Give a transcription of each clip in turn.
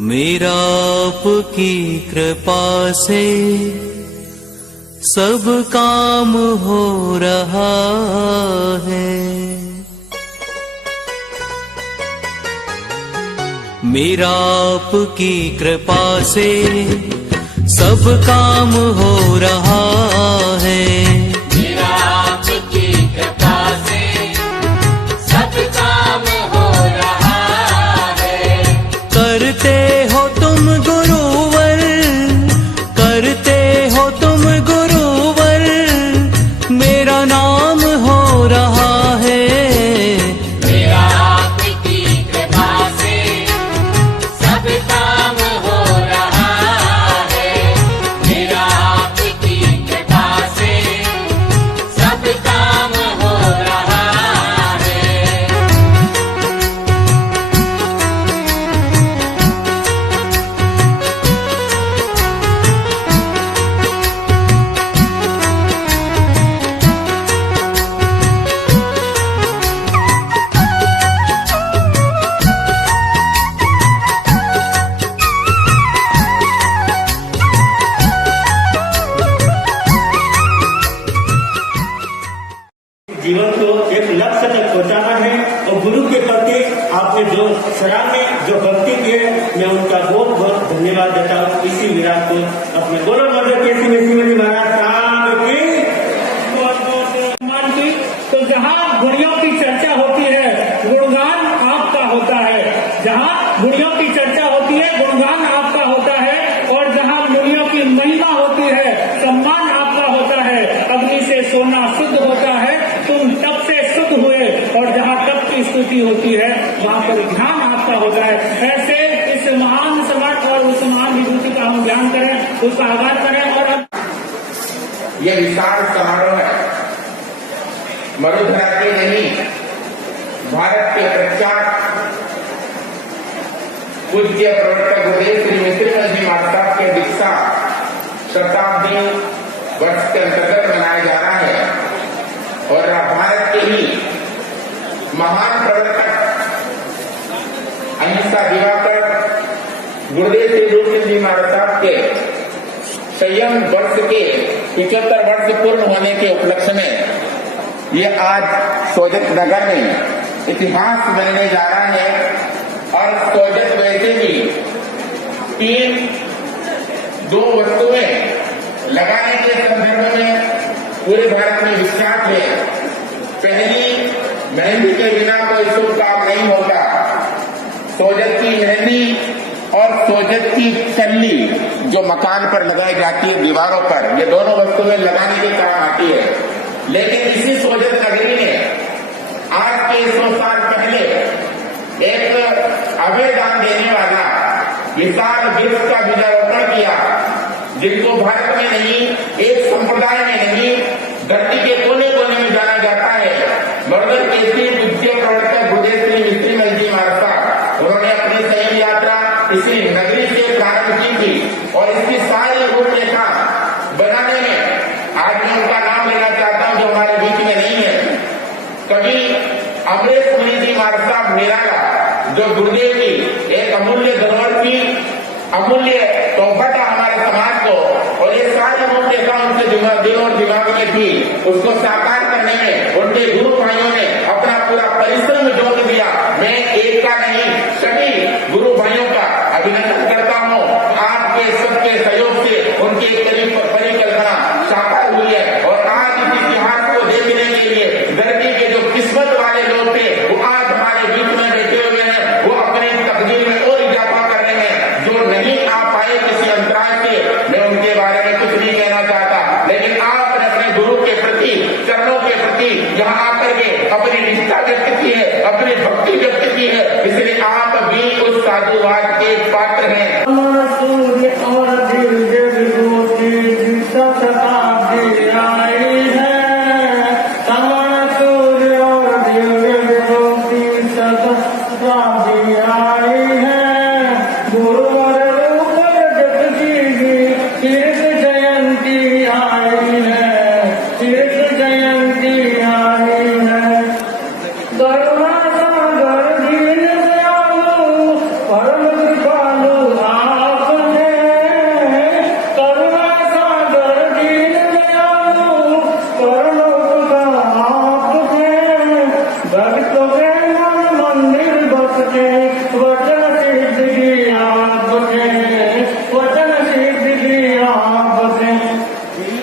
मेरा आपकी कृपा से सब काम हो रहा है। मेरा आपकी कृपा से सब काम हो रहा है। मेरा आपकी कृपा से सब काम हो रहा है। करते हो तुम गुरुवर, करते हो तुम गुरुवर, मेरा नाम हो रहा है। मेरा आपकी कृपा से सब काम हो रहा है। मेरा आपकी कृपा से सब काम हो रहा है। जीवन को एक लक्ष्य तक पहुंचाना है और गुरु के प्रति आपने जो सराहनीय जो भक्ति की है, मैं उनका बहुत बहुत धन्यवाद देता हूँ। इसी विराट को अपने बोलो मदर केसी में महाराज साहब की सम्मान की। तो जहाँ गुणियों की चर्चा होती है गुणगान आपका होता है। जहाँ गुणियों की चर्चा होती है गुणगान आपका होता है। और जहाँ मुनियों की महिमा होती है सम्मान आपका होता है। अग्नि से सोना शुद्ध होता है, तुम तप से शुद्ध हुए। और जहाँ तप की स्तुति होती है वहाँ पर ध्यान आपका होता है। ऐसे इस महान समाज और उस महान विभूति का हम ध्यान करें, उसका आभार करें। और ये विशाल समारोह है, मरुधरा के नहीं, भारत के प्रख्यात पूज्य प्रवर्तक गुरुदेव श्री मिश्रीमल जी महाराज के दीक्षा शताब्दी वर्ष के अंतर्गत मनाया जा रहा है। और भारत के ही महान प्रवर्तक अहिंसा दिवाकर गुरुदेव श्री रूप जी महाराज के संयम वर्ष के 75 वर्ष पूर्ण होने के उपलक्ष्य में ये आज सोजत नगर में इतिहास बनने जा रहा है। और सोजत वैसे भी दो वस्तुएं लगाने के संदर्भ में पूरे भारत में विख्यात है। पहली, मेहंदी के बिना कोई शुभ काम नहीं होता। सोजत की मेहंदी और सोजत की चल्ली जो मकान पर लगाई जाती है दीवारों पर, ये दोनों वस्तुएं लगाने के काम आती है। लेकिन इसी सोजत नगरी ने आज के 100 साल पहले एक अभय दान देने वाला विशाल वृक्ष का बीजारोपण किया, जिनको भारत में नहीं, एक संप्रदाय में नहीं, धरती के कोने कोने में जाना जाता है। मरुधर केसी पूज्य प्रवर्तक गुरुदेव श्री मिश्रीमल जी महाराज, उन्होंने अपनी संयम यात्रा इसी नगरी से प्रारंभ की थी। और इसकी सारी रूपरेखा बनाने में आज मैं उनका नाम लेना चाहता हूं जो हमारे बीच में नहीं है। कभी अमरेश मुनि जी महाराज साहब निराला, जो गुरुदेव की एक अमूल्य धरोहर की अमूल्य तोहफा था हमारे समाज को। और ये सारी रूपरेखा उनके दिल और दिमाग में थी, उसको साकार करने में उनके गुरु भाइयों ने अपना पूरा परिश्रम जोड़ दिया। मैं एक का नहीं, सभी गुरु भाइयों का अभिनंदन करता हूँ। आपके सबके सहयोग से उनकी परिकल्पना साकार हुई है। और आज इस इतिहास को देखने के लिए धरती के जो किस्मत वाले लोग थे वो आज हमारे बीच में बैठे हुए हैं। वो अपने तकदीर में और इजाफा कर रहे हैं। जो नहीं आ पाए किसी अंतराल से, मैं उनके बारे में कुछ नहीं कहना चाहता, लेकिन आपने अपने गुरु के प्रति, चरणों के प्रति यहाँ आकर के अपनी निष्ठा व्यक्त की है, अपनी भक्ति व्यक्त की है। इसलिए आप भी उस साधुवाद के पात्र हैं।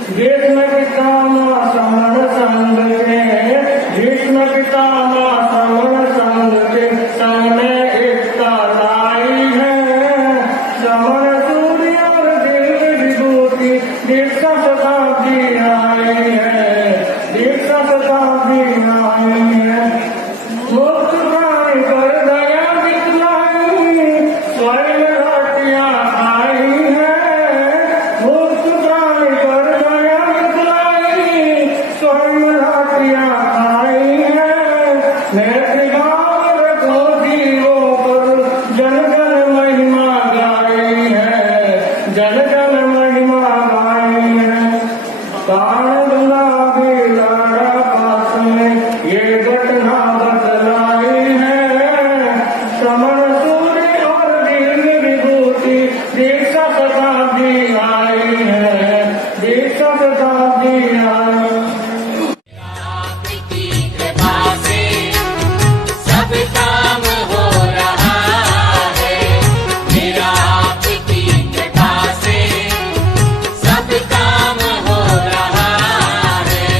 भीष्म पितामह समर संग के, भीष्म पितामह समर संग के, संग में एकता लाई है। समर सूर्य और दिव्य विभूति दीक्षा शताब्दी आई है, दीक्षा शताब्दी आई है। मुक्त प्राणी पर दया दिखलाई, स्वयं रातियां आई है। मुक्त प्राणी पर दया दिखलाई, स्वयं रातियां आई है। नेत्रिभाव रखो जीवों पर, जन जन महिमा गाई है, जन जन महिमा गाई है। कान गुलाबी लाड़ा पास में ये घटना बतलाई है। समर सूर्य और दिव्य विभूति दीक्षा शताब्दी आई है, दीक्षा शताब्दी आई। आपकी कृपा से सब काम हो रहा है। मेरा आपकी कृपा से सब काम हो रहा है।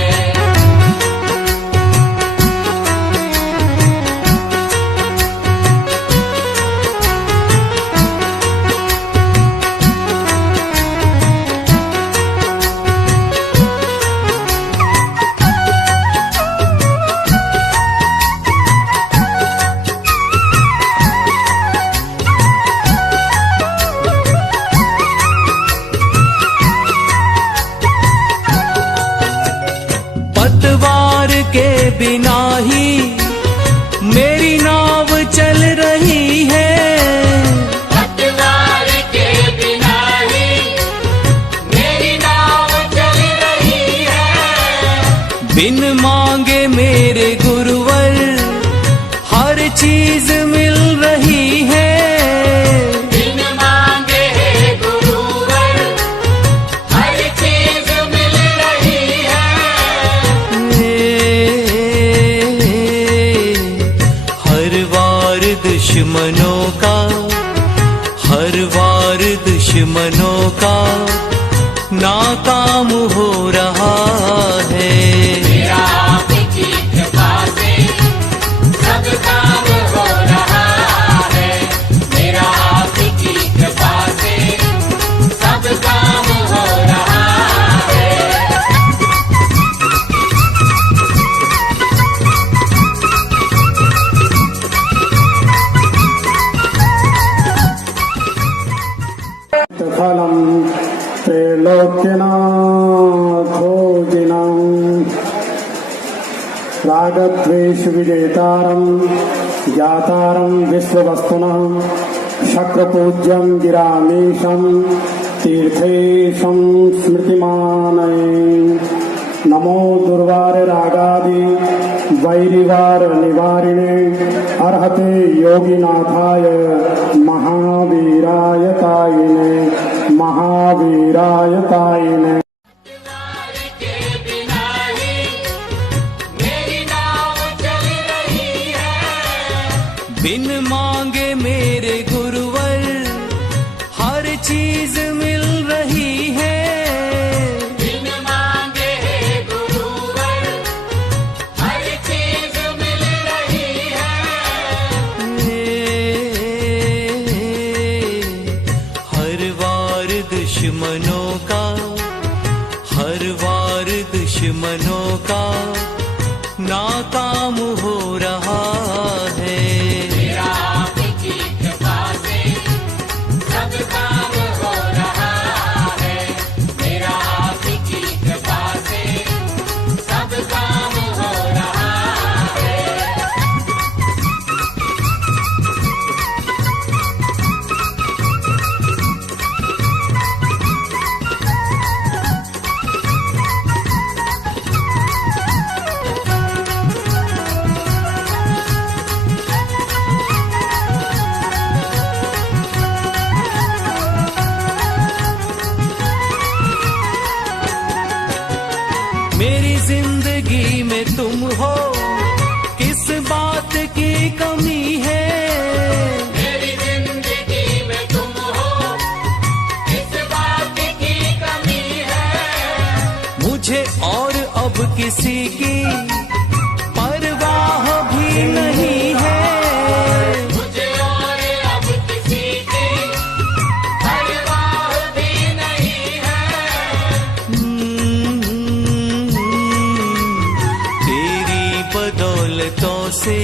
पतवार के बिना ही मेरी नाव चल रही है। पतवार के बिना ही मेरी नाव चल रही है। बिन मांगे मेरे गुरुवर हर चीज मिल रही है। बिन मांगे है गुरुवर हर चीज मिल रही है। हर वार दुश्मनों का, हर वार दुश्मनों का नाकाम हो रहा है। मेरा आपकी कृपा से सब काम हो रहा है। मेरा आपकी कृपा से सब काम हो रहा है। फलम् त्रैलोक्यनाथोजिनम् रागद्वेषविजेतारम् ज्ञातारम् विश्ववस्तुनः शक्रपूज्यम् गिरामीशम् तीर्थेशम् स्मृतिमानये। नमो दुर्वार रागादि वैरिवार निवारिणे अर्हते योगिनाथाय महावीराय तायिने, महावीराय तायिने। पतवार के बिना ही मेरी नाव चल रही है। बिन मांगे मेरे गुरुवर हर चीज मिल रही है। बिन मांगे है गुरुवर हर चीज मिल रही है। हर वार दुश्मनों का, हर वार दुश्मनों का नाकाम हो रहा है। मेरा आपकी कृपा से सब काम हो रहा है। मेरा आपकी कृपा से सब काम हो रहा है। मेरी जिंदगी में तुम हो, किस बात की कमी है। मेरी जिंदगी में तुम हो, किस बात की कमी है। मुझे और अब किसी की परवाह भी नहीं है। मुझे और अब किसी की परवाह भी नहीं है। तेरी बदौलतों से,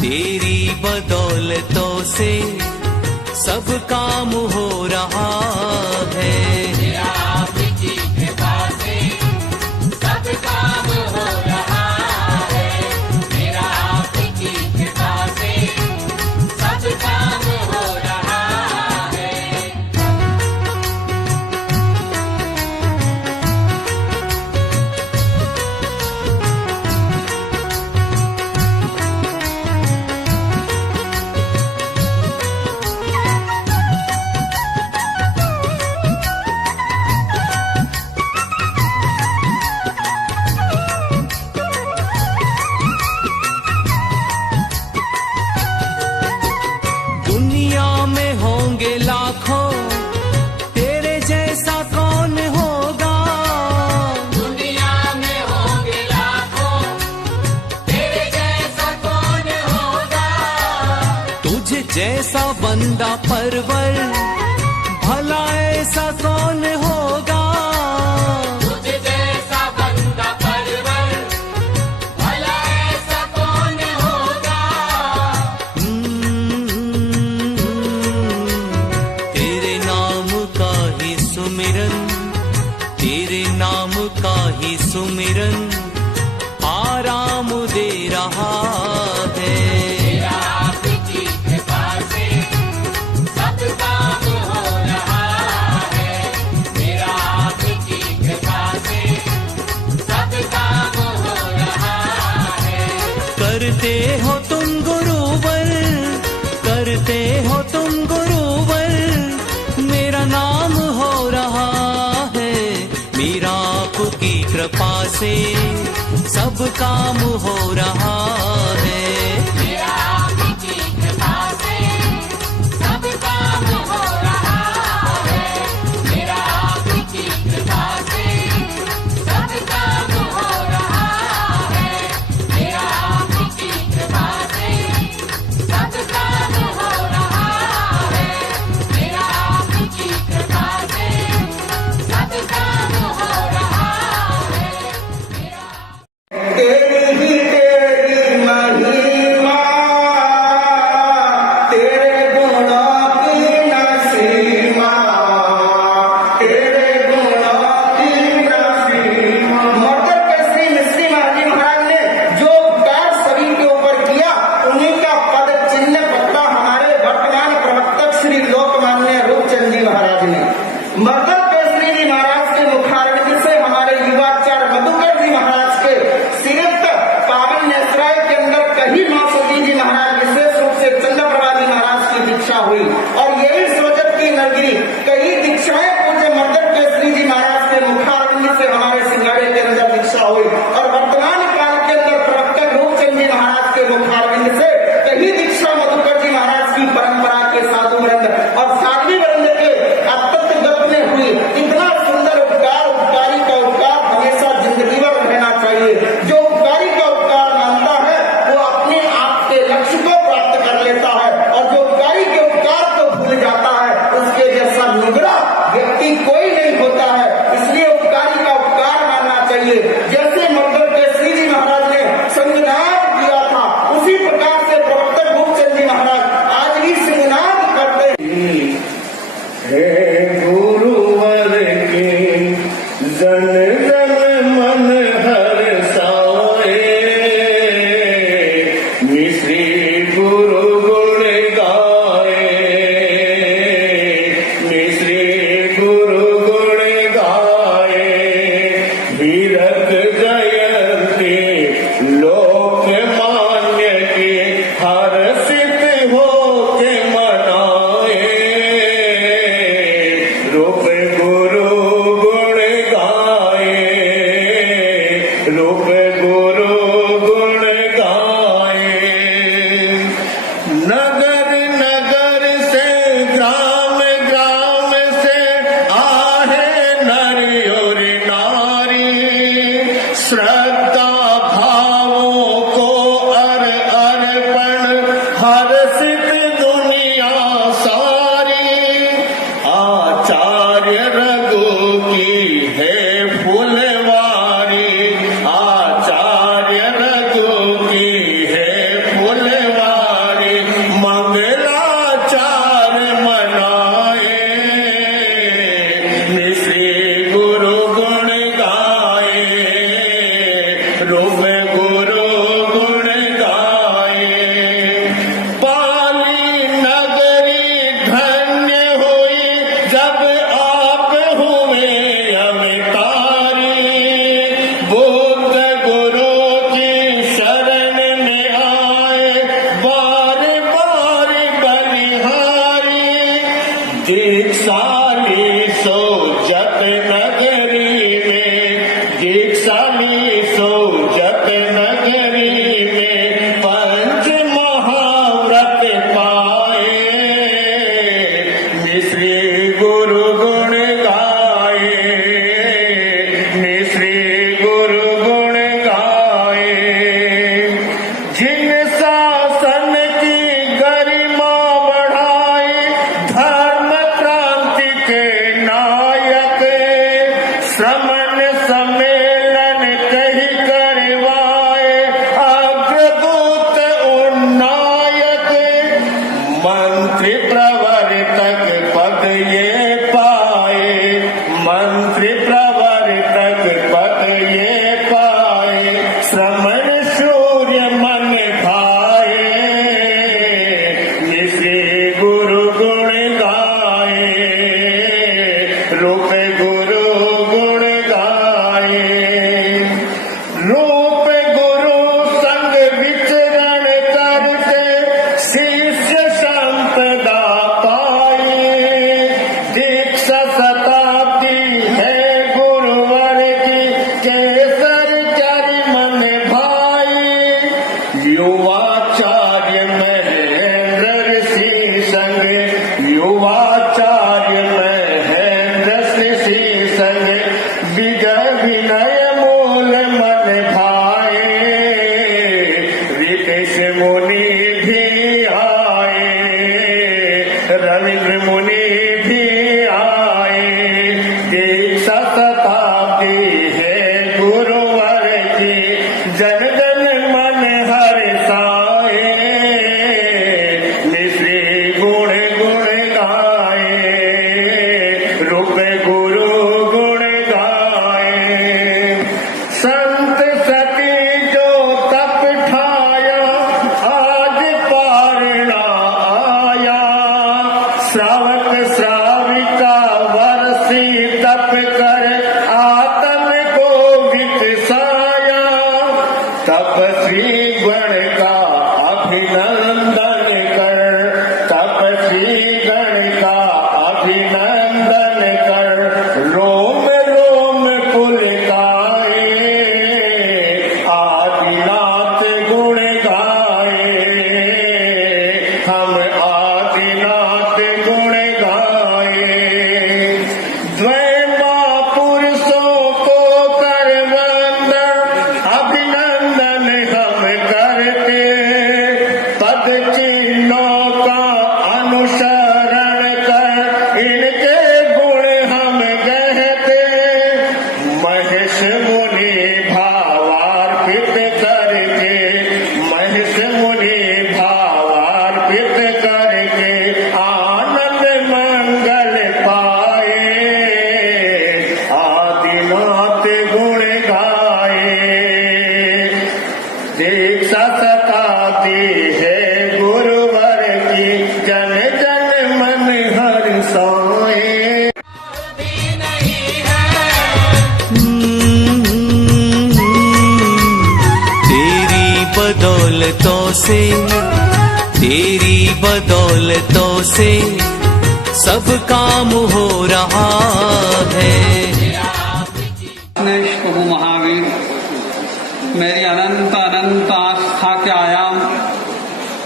तेरी बदौलतों से सब काम हो रहा है। मेरा आपकी कृपा से सब काम हो रहा है। मेरा आपकी कृपा से सब काम हो रहा है। दुनिया में होंगे लाखों, तेरे जैसा कौन होगा। दुनिया में होंगे लाखों, तेरे जैसा कौन होगा। तुझ जैसा बंदा परवर, भला ऐसा कौन होगा। तुझ जैसा बंदा परवर, भला ऐसा कौन होगा। तेरे नाम का ही सुमिरन, तेरे नाम का ही सुमिरन आराम दे रहा है। मेरा आपकी कृपा से सब काम हो रहा है। मेरा आपकी कृपा से सब काम हो रहा है। करते हो तुम गुरुवर, करते हो तुम गुरुवर, मेरा नाम हो रहा है। मेरा आपकी कृपा से सब काम हो रहा है। मेरा आपकी कृपा से सब काम हो रहा है। मेरा आपकी कृपा से सब काम हो रहा है। मेरा आपकी कृपा से सब काम हो रहा है। मेरा आपकी कृपा से सब काम हो रहा है। तेरी ही तेरी महिमा, तेरे गुणों की न सीमा, तेरे गुणों की न सीमा। मर्दर के श्री मिश्री महाराज महाराज ने जो उपकार सभी के ऊपर किया, उन्हीं का पद चिन्ह पत्ता हमारे वर्तमान प्रवक्तक श्री लोकमान्य रूपचंद जी महाराज ने। मर्दर के श्री जी महाराज के मुखारविंद से हमारे युवाचार्य मधुकर जी महाराज के सिरक्त पावन नेत्राय के अंदर कहीं मां सती जी महाराज, विशेष रूप से चंद्रप्रभा जी महाराज की दीक्षा हुई। और यही सोजत की नगरी कई दीक्षाएं पूज्य मर्दन के श्री जी महाराज के मुखारविंद से हमारे सिंगाड़े के अंदर दीक्षा हुई। और वर्तमान काल के अंदर प्रवक्तक रूपचंद जी महाराज के मुखारविंद से कहीं दीक्षा मधुकर जी महाराज की परंपरा के साधु वृंद और साध्वी वृंद के अत्यंत में हुई। इतना सुंदर उपकार, उपकारी का उपकार हमेशा जिंदगी भर रहना चाहिए। जो उपकारी का उपकार मानता है वो अपने आप के लक्ष्य को प्राप्त कर लेता है, और जो उपकारी के उपकार को भूल जाता है उसके जैसा नुगड़ा व्यक्ति कोई नहीं होता है। इसलिए उपकारी का उपकार मानना चाहिए। जैसे मर्दन के श्री जी महाराज ने संगनाद दिया था, उसी प्रकार से प्रवक्तक रूपचंद जी महाराज आज भी संगनाद करते हैं। हे गुरुवर के जन जन मन हर्षाए, मिश्री गुरु गुण गाए, मिश्री गुरु गुण गाए। हीरक जयंती लोक मान्य के हर्षित हो के मनाए। रूप गुरु गुण गाए, सम्मेलन कही करवाए, अग्रदूत उन्नायक मंत्री प्रवर्तक पद ये पाए, मंत्री प्रवर्तक पद ये पाए, श्रमण सूर्य मन भाए, निश्री गुरु गुण गाए, रूप गुरु गुण गाए, रूप गुरु संग विचरण करते, शिष्य संपदा पाए, दीक्षा शताब्दी है गुरुवर की, केसर चरि मन भाई, युवाचार्य महेंद्र ऋषि संग, युवाचार्य महेंद्र ऋषि संग, विजय विनय मूल मन भाए, ऋषिश मुनि भी आए, रविंद्र मुनि भी आए, दीक्षा शताब्दी है गुरुवर की, जन जन मन हर्षाए, निश्री गुण गुण गाए, रूप गुरु गुण गाए, संत सती जो तप ठाया, आज पारणा आया, श्रावक श्राविका वर्षी तप कर, आत्म को विकसाया, तपस्वी गण का अभिनंदन कर, तपस्वी गण का अभिनंदन कर, रोम रोम पुलकाए, आदिनाथ गुण गाए, हम आदिनाथ गुण गाए, द्वैमा पुरुषों को कर वंदन, अभिनंदन हम करते, पद चिन्हों का अनुसरण कर, इनके गुण हम गहते, महेश मुनि भावार्पित करके, महेश मुनि भावार्पित करके, आनंद मंगल पाए, आदिनाथ गुण गाए, दीक्षा शताब्दी है गुरुवर की, जन जन मन हर्षाए। भी नहीं है, तेरी बदौलतों से, तेरी बदौलतों से सब काम हो रहा है। गणेश प्रभु महावीर, मेरी अनंत अनंत आस्था के आयाम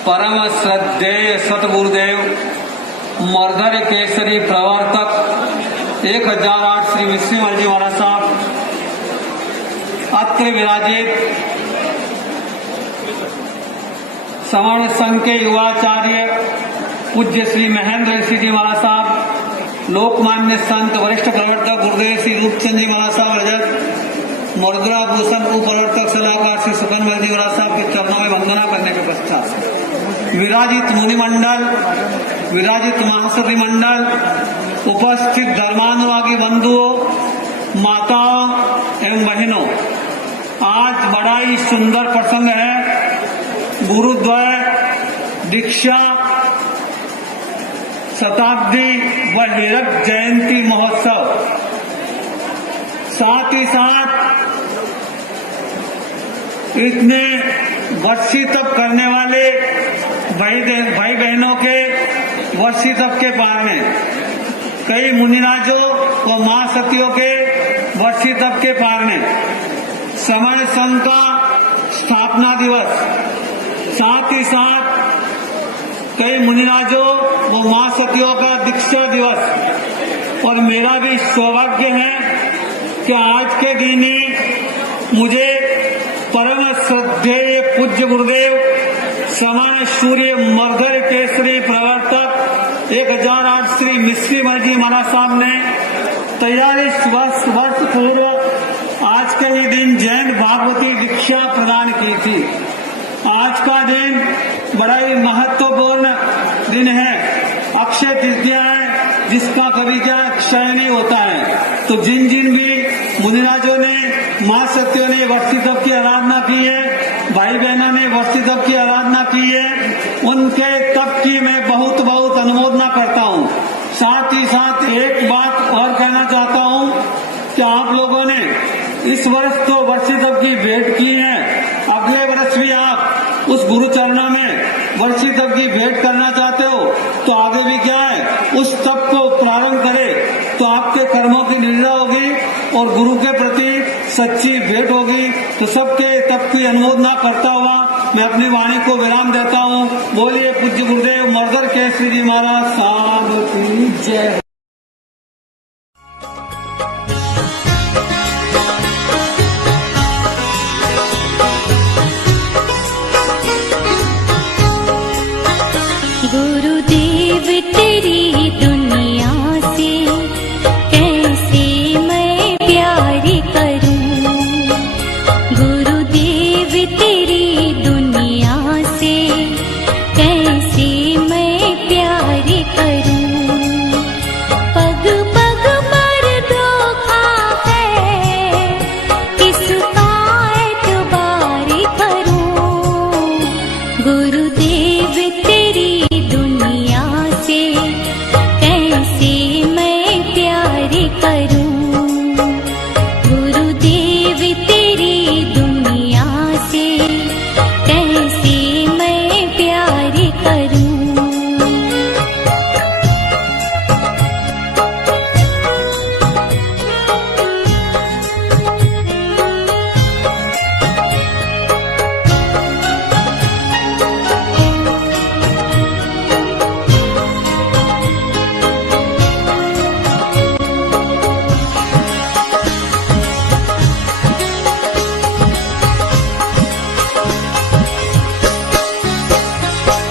परम श्रद्धेय सतगुरुदेव मर्धर केसरी प्रवर्तक 1008 श्री विश्वमल जी महाराज साहब, अत्र विराजित सवर्ण संघ के युवाचार्य पूज्य श्री महेंद्र ऋषि जी महाराज साहब, लोकमान्य संत वरिष्ठ प्रवर्तक गुरुदेव श्री रूपचंद जी महाराज साहब रजत, मुद्रा भूषण उपप्रवर्तक सलाहकार श्री सुकनमल जी महाराज साहब के चरणों में वंदना करने के पश्चात विराजित मुनिमंडल, विराजित महासती मंडल, उपस्थित धर्मानुरागी बंधुओं, माताओं एवं बहनों, आज बड़ा ही सुंदर प्रसंग है। गुरुद्वय दीक्षा शताब्दी व हीरक जयंती महोत्सव, साथ ही साथ इसमें वर्षी तप करने वाले भाई बहनों के वर्षी तप के पार में कई मुनिराजों व मां सतियों के वर्षी तप के पार में समय संघ का स्थापना दिवस, साथ ही साथ कई मुनिराजों व मां सतियों का दीक्षा दिवस, और मेरा भी सौभाग्य है कि आज के दिन ही मुझे परम श्रद्धेय पूज्य गुरुदेव समान सूर्य मर्धर केसरी प्रवर्तक 1008 श्री मिश्री जी महाराज साहब ने 43 वर्ष पूर्व के ही दिन जैन भागवती दीक्षा प्रदान की थी। आज का दिन बड़ा ही महत्वपूर्ण दिन है। अक्षय तृतीया है, जिसका कभी क्या क्षय नहीं होता है। तो जिन जिन भी मुनिराजों ने, माँ सत्यों ने वर्षी तप की आराधना की है, भाई बहनों ने वर्षी तप की आराधना की है, उनके तप की मैं बहुत बहुत अनुमोदना करता हूँ। साथ ही साथ एक बात और कहना चाहता हूँ कि आप लोगों ने इस वर्ष तो वर्षी तप की भेंट की है, अगले वर्ष भी आप उस गुरु चरणों में वर्षी तप की भेंट करना चाहते हो तो आगे भी क्या है, उस तप को प्रारंभ करें तो आपके कर्मों की निद्रा होगी और गुरु के प्रति सच्ची भेंट होगी। तो सबके तप की अनुमोदना करता हुआ मैं अपनी वाणी को विराम देता हूँ। बोलिए पूज्य गुरुदेव मर्दर केसरी जी महाराज साहब की जय। गुरुदेव तेरी दुनिया से कैसे मैं प्यार करूं, गुरुदेव तेरी दुनिया से कैसे मैं प्यार करूं। पग पग पर धोखा है, किसका एतबार करूं, गुरुदेव तेरी दुनिया से कैसे मैं प्यार करूं, गुरुदेव तेरी दुनिया से कैसे मैं प्यार करूं।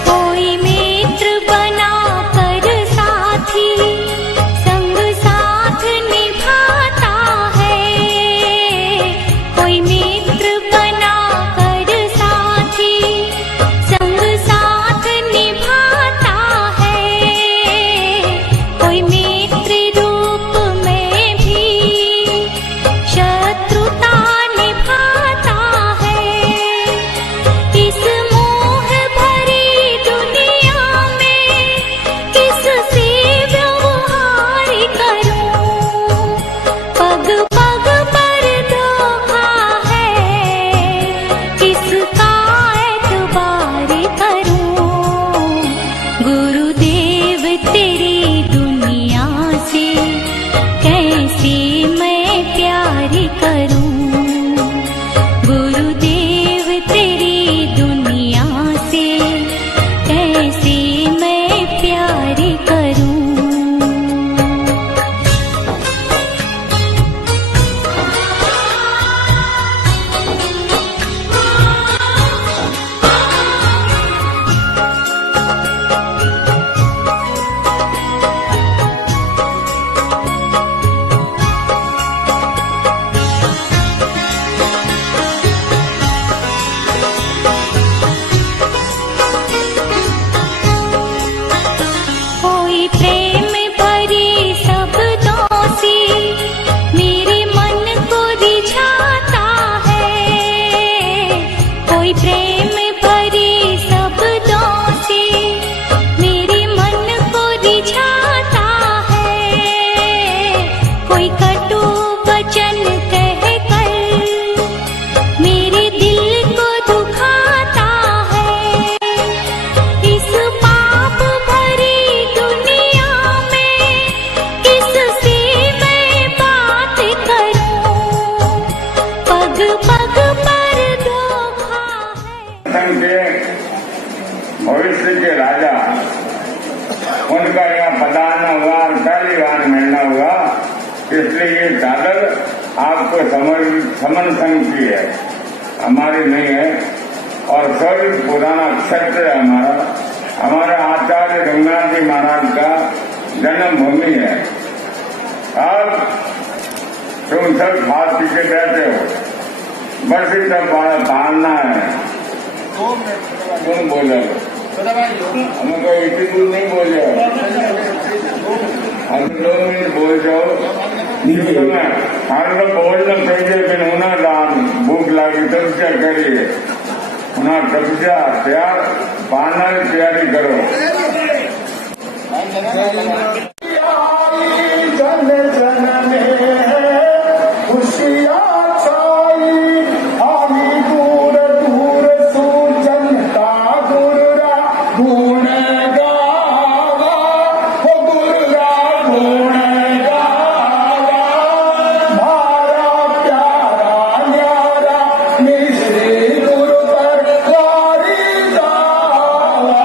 कोई मित्र बना कर साथी संग साथ निभाता है, कोई मित्र बना कर साथी संग साथ निभाता है, कोई मित्र रूप में भी शत्रुता निभाता है। इस मोह भरी दुनिया में किससे व्यवहार करूं, पग पग पर धोखा है, किसका एतबार करूं, गुरुदेव तेरी दुनिया से कैसे मैं प्यार करूं, गुरुदेव तेरी दुनिया से कैसे मैं प्यार करूं। कोई प्रेम भरी शब्दों से मेरे मन को रिझाता है, कोई प्रेम भरी शब्दों से मेरे मन को रिझाता है, कोई कटु वचन कहकर मेरे दिल को दुखाता है। इस पाप भरी दुनिया में किससे मैं बात करूं, पग पग पर धोखा है। संघ के भविष्य के राजा उनका यहाँ पधारना हुआ और पहली बार मिलना हुआ, इसलिए ये चादर आपको समन संघ की है, हमारी नहीं है। और सभी पुराना क्षेत्र है हमारा आचार्य रंगनाथ जी महाराज का जन्मभूमि है। अब तुम सब हाथ पीछे बैठे हो, बर्फी तब बांधना है। तुम बोले हमें कोई इतनी दूर नहीं बोले, हम 2 मिनट बोल जाओ। हम लोग बोलना चाहिए फिर होना दान भूख लगी तब क्या करिए होना कब्जा तैयार पाना तैयारी करो। जन जन में खुशियाँ छाई, आई दूर दूर सु जनता गुरुरा गुण गावा, हो गुरुरा गुण गावा। मारा प्यारा न्यारा मिश्री गुरु पर वारी जावा,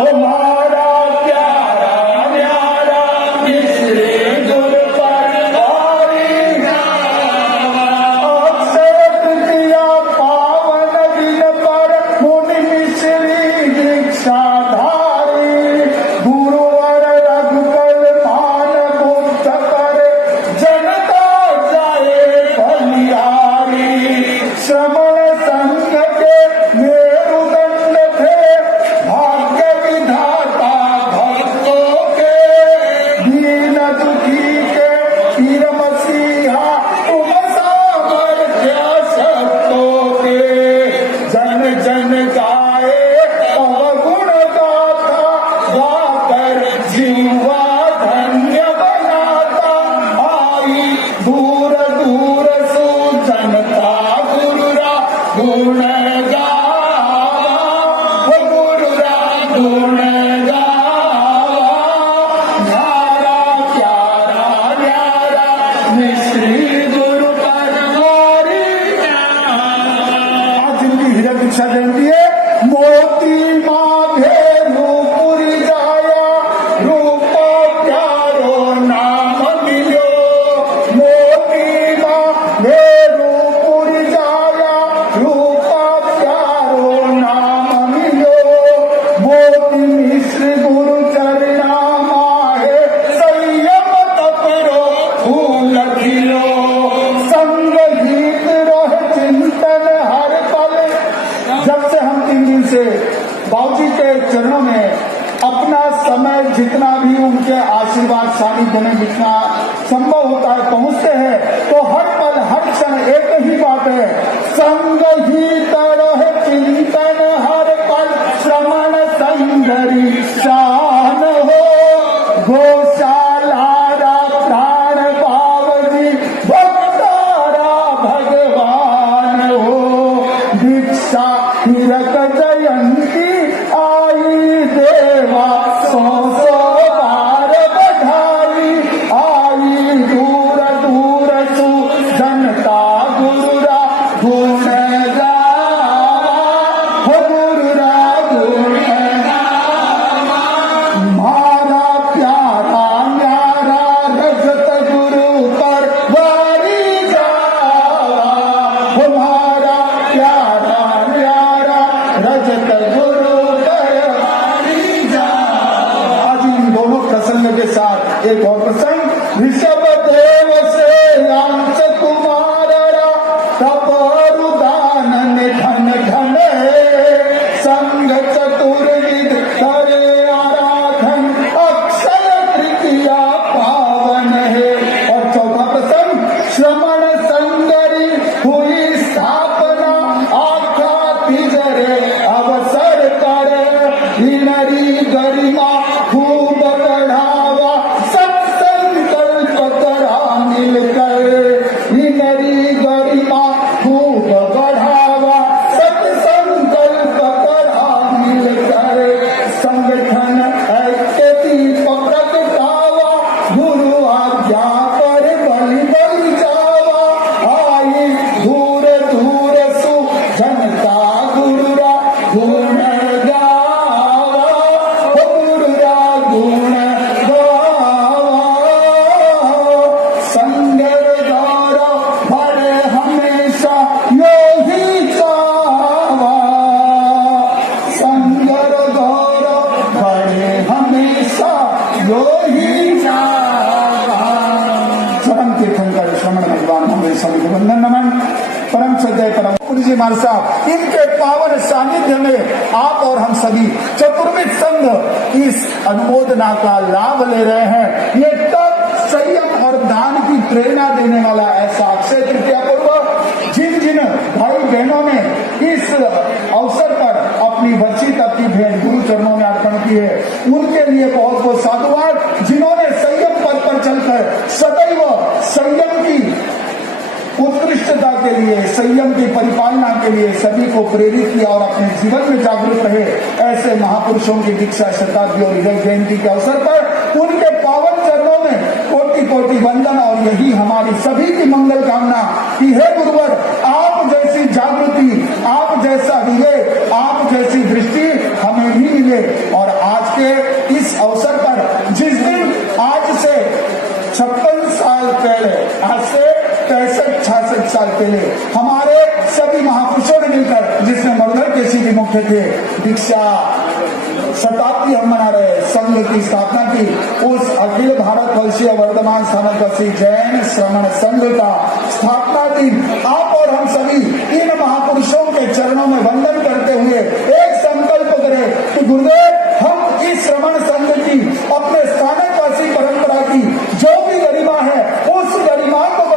हो मारा प्यारा न्यारा मिश्री गुरु पर वारी जावा। अक्षय तृतीया पावन दिन पर मुनि मिश्री दीक्षाधारी, गुरुवर रघुकुल मान बुद्ध कर जनता जाए बलिहारी। श्रमण संघ के मेरुदंड थे भाग्य विधाता भक्तों के, दीन दुखी के पीर मसीहा तुम सामर्थ्य शक्तों के। जन जन गाए अवगुण गाथा, गाकर जीवा धन्य बनाता। आई दूर दूर सु जनता गुरुरा गुण गावा, हो गुरुरा गुण गावा। न्यारा प्यारा न्यारा मिश्री गुरु पर वारी जावा। आज इनकी हीरा दीक्षा जयंती है। मोती माधे रूपुरी जाया, रूपा प्यारो नाम मिलो। मोती माधे रूपुरी जाया, रूपा प्यारो नाम मिलो। मोती मिश्र गुरु चरणा माहे, संयम तपरो फूल खिलो। संग गीत रह चिंतन हर पल। जब से हम 3 दिन से बाबूजी के चरणों में अपना समय जितना भी उनके आशीर्वाद सानिध्य में जितना संभव होता है पहुंचते हैं, तो हर पल हर क्षण एक ही बात है, संग ही तरह चिंतन हर पल। श्रमण संगरी शान हो, गौशालारा प्राण बावजी भक्तारा भगवान हो। दीक्षा हिरक जयंती आई देवा, 100 बार बधाई। आई दूर दूर सु जनता गुरुरा गुण गावा, हो गुरुरा गुण गावा। मारा प्यारा न्यारा रजत गुरु पर वारी जावा, हो मारा प्यारा न्यारा रजत गुरु पर वारी जावा। आज इन दोनों प्रसंग के साथ एक और प्रसंग, ऋषभ देव से लांच कुमारा, तपरुदानन घन घन है। संग चतुर्विद करे आराधन, अक्षय तृतीया पावन है। और चौथा प्रसंग, श्रमण संगरी हुई स्थापना, आखा तिजरे अवसर करे। नरी गरिमा खूब बढ़ावा, सत्संग परम श्रद्धेय परम गुरु जी महाराज साहब, इनके पावन सानिध्य में आप और हम सभी चतुर्विद संघ इस अनुमोदना का लाभ ले रहे हैं। ये तब संयम और दान की प्रेरणा देने वाला ऐसा अक्षय तृतीया पूर्व जिन जिन भाई बहनों ने इस अवसर पर अपनी बच्ची तक की भेंट गुरु चरणों में अर्पण की है, उनके लिए बहुत बहुत साधुवाद। जिन्होंने संयम पद पर चलकर सदैव संयम की उत्कृष्टता के लिए, संयम की परिपालना के लिए सभी को प्रेरित किया और अपने जीवन में जागरूक रहे, ऐसे महापुरुषों की दीक्षा शताब्दी और हृदय जयंती के अवसर पर उनके पावन चरणों में कोटि कोटि वंदन। और यही हमारी सभी की मंगल कामना कि हे गुरुवर, आप जैसी जागृति, आप जैसा विवेक, आप जैसी दृष्टि हमें भी मिले। और आज के इस अवसर पर जिस दिन आज से 56 साल पहले, आज से 65-66 साल पहले हमारे सभी महापुरुषों ने मिलकर, जिसमें मरुधर केसी भी मुख्य थे, दीक्षा शताब्दी हम मना रहे, संघ की स्थापना की, उस अखिल भारत वर्षीय वर्धमान स्थानकवासी जैन श्रमण संघ का स्थापना दिन आप और हम सभी इन महापुरुषों के चरणों में वंदन करते हुए एक संकल्प करें कि गुरुदेव, हम इस श्रमण संघ की, अपने स्थानकवासी परंपरा की जो भी गरिमा है, उस गरिमा को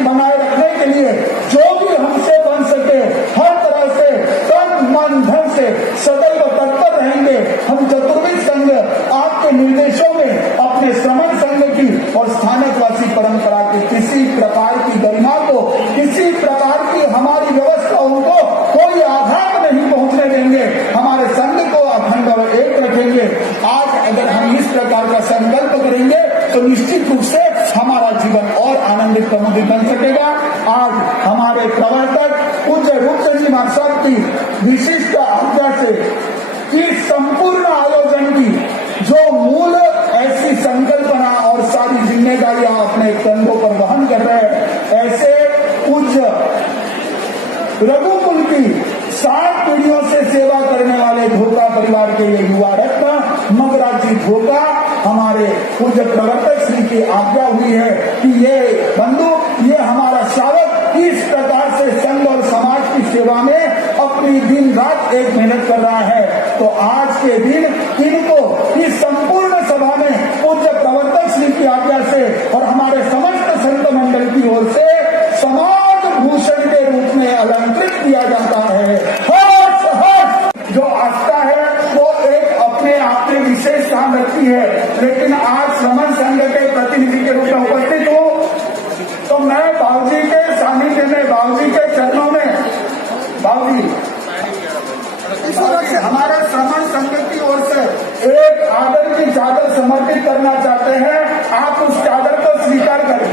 बनाए रखने के लिए जो भी हमसे बन सके हर तरह से तन मन धन से सदैव तत्पर रहेंगे। हम चतुर्विद संघ आपके निर्देशों में अपने श्रमण संघ की और स्थानकवासी परंपरा की किसी प्रकार की गरिमा को, किसी प्रकार की हमारी व्यवस्थाओं को कोई आघात नहीं पहुंचने देंगे। हमारे संघ को अखंड और एक रखेंगे। आज अगर हम इस प्रकार का संकल्प करेंगे तो निश्चित रूप से हमारा जीवन और आनंदित प्रमुदित बन सकेगा। आज हमारे प्रवर्तक पूज्य रूपचंद जी महाराज साहब की विशिष्ट आज्ञा से इस संपूर्ण आयोजन की जो मूल ऐसी संकल्पना और सारी जिम्मेदारियां अपने कंधों पर वहन कर रहे हैं, ऐसे पूज्य रघुकुल की 7 पीढ़ियों से सेवा करने वाले धोखा परिवार के ये युवा रत्न मगराज जी धोखा, हमारे पूज्य प्रवर्तक श्री की आज्ञा हुई है कि ये बंधु, ये हमारा श्रावक इस प्रकार से संघ और समाज की सेवा में अपनी दिन रात एक मेहनत कर रहा है। तो आज के दिन इनको इस संपूर्ण सभा में पूज्य प्रवर्तक श्री की आज्ञा से और हमारे समस्त संत मंडल की ओर से समाज भूषण के रूप में अलंकृत किया जाता है। हर्ष हर्ष, जो आस्था है वो एक अपने आप में विशेष स्थान रखती है, लेकिन आज श्रमण संघ के प्रतिनिधि के रूप में उपस्थित हूँ तो मैं बाबूजी के सानिध्य में, बाबूजी के चरणों में, बाबूजी इस ओर से हमारे श्रमण संघ की ओर से एक आदर की चादर समर्पित करना चाहते हैं। आप उस चादर को स्वीकार करें।